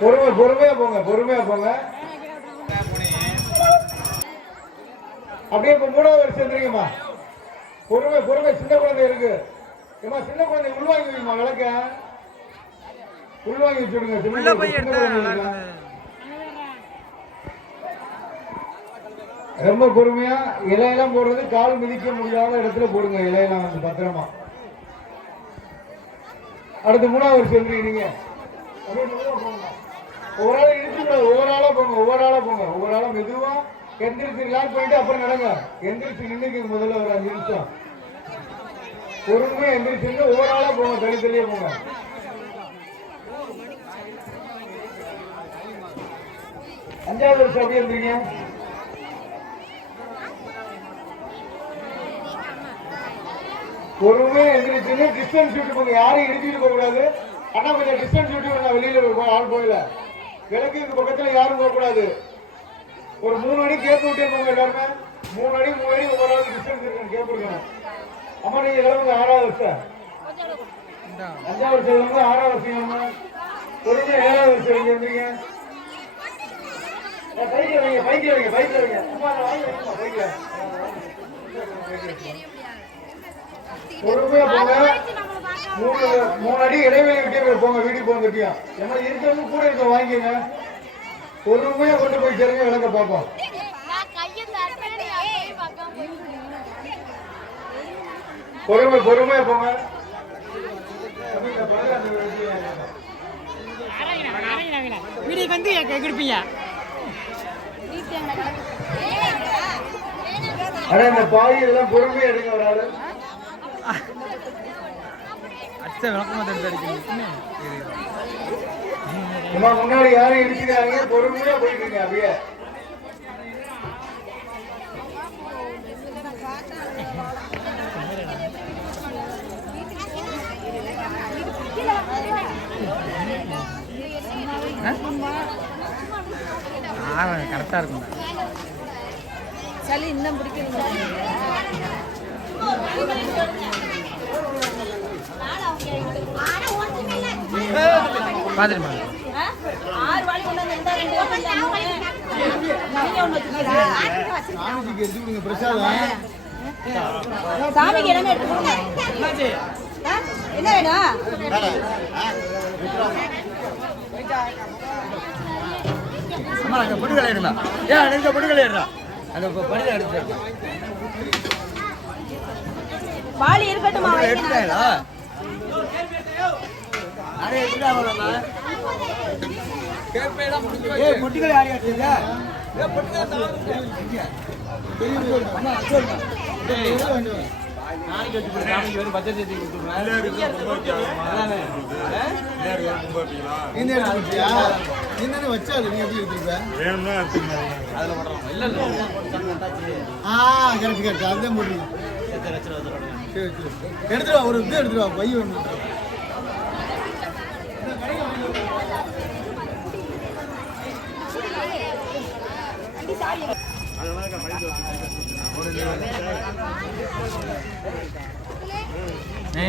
பொறுமை பொறுமையா போங்க பொறுமையா போங்க. அப்படியே இப்ப மூணாவது வருஷம் வந்துருங்கம்மா பொறுமை பொறுமை சின்ன குழந்தை இருக்கு. ஏமா சின்ன குழந்தை உள்வாங்கி வைமா விளக்க? உள்வாங்கி வச்சுடுங்க சின்ன குழந்தை, ரொம்ப பொறுமையா இலையெல்லாம் போடுறது கால் மிதிக்க முடியாத இடத்துல போடுங்க இலையெல்லாம் வந்து பத்திரமா. அடுத்து மூணாவது வருஷம் வந்துருக்கீங்க அப்படியே மெதுவா போங்க. ஒவ்வொரு ஆளா இடிச்சுக்கூடாது ஒவ்வொரு ஆளா போங்க ஒவ்வொரு ஆளா போங்க ஒவ்வொரு ஆளும் மெதுவாக எந்திரிச்சு ரிலாக்ஸ் பண்ணிட்டு அப்புறம் நடங்க. எந்திரிச்சு நின்றுக்கு முதல்ல ஒரு அஞ்சு நிமிஷம். பொறுமையாக எந்திரிச்சிருந்து ஒவ்வொரு ஆளா போங்க தள்ளி தள்ளியே போங்க. அஞ்சாவது வருஷம் அப்படியே இருந்தீங்க? பொறுமையா எந்திரிச்சுன்னு டிஸ்டன்ஸ் விட்டு போங்க. யாரையும் இடிச்சுட்டு போக கூடாது ஆனா கொஞ்சம் டிஸ்டன்ஸ் விட்டு வெளியில போய் ஆள் போயில விளக்கு பக்கத்துல யாரும் போகக்கூடாது ஒரு மூணு அடி கேப் விட்டுருக்கோங்க எல்லாருமே. மூணு அடி மூணு அடி ஒவ்வொரு ஆளுக்கு டிஸ்டன்ஸ் இருக்கணும் கேப் இருக்கணும் அம்மா நீங்க இளவங்க ஆறாவது வருஷம். அஞ்சாவது வருஷம் ஆறாவது வருஷம் அம்மா பொறுமையா ஏழாவது வருஷம் இங்க இருந்தீங்க பைக்ல வைங்க பைக்ல வைங்க பைக்ல வைங்க. அம்மா வாங்கி பைக்ல பொறுமையா போங்க மூணு மூணு அடி இடைவெளி விட்டே போங்க வீட்டுக்கு போங்க கட்டியா ஏன்னா இருக்கிறவங்க கூட இருக்க வாங்கிக்கங்க பொறுமையா கொண்டு போய் சேருங்க விளக்க பார்ப்போம். பொறுமை பொறுமையா போங்க. வீடியோக்கு வந்து கொடுப்பீங்க. அட இந்த பாய் இதெல்லாம் பொறுமையா எடுங்க ஒரு ஆளு. அச்சா விளக்கமா தெரிஞ்சு அடிக்கணும் முன்னாடி யாரும் இடிச்சுக்கிறாங்க? பொறுமையா போயிட்டு அப்படியே. கரெக்டாக இருக்கும் சளி இன்னும் பிடிக்கணும் ஆறு வாழை கொண்டு வந்து ரெண்டு? சாமிக்கு எடுத்து கொடுங்க பிரசாதம் சாமிக்கு இடமே எடுத்து கொடுங்க. ஆ? என்ன வேணும்? அம்மா அங்கே பொடிகளை ஏன் எனக்கு பொடிகளை அந்த படியில் எடுத்துட்டு வாளி இருக்கட்டுமா பொட்டிகள் யாரையும் எடுத்தீங்க நாளைக்கு வச்சு கொடு நாளைக்கு வெறும் பச்சை சேர்த்து இந்த எடுத்து கொடுத்தியா என்னன்னு வச்சா அது நீ எப்படி எடுத்துருப்ப? அதில் போடுறோம் இல்லை இல்லை ஆ கரெக்ட் கரெக்ட். அதுதான் போடுறீங்க சரி சரி. எடுத்துட்டு வா ஒரு இது எடுத்துட்டு வா பை ஒன்று ஏ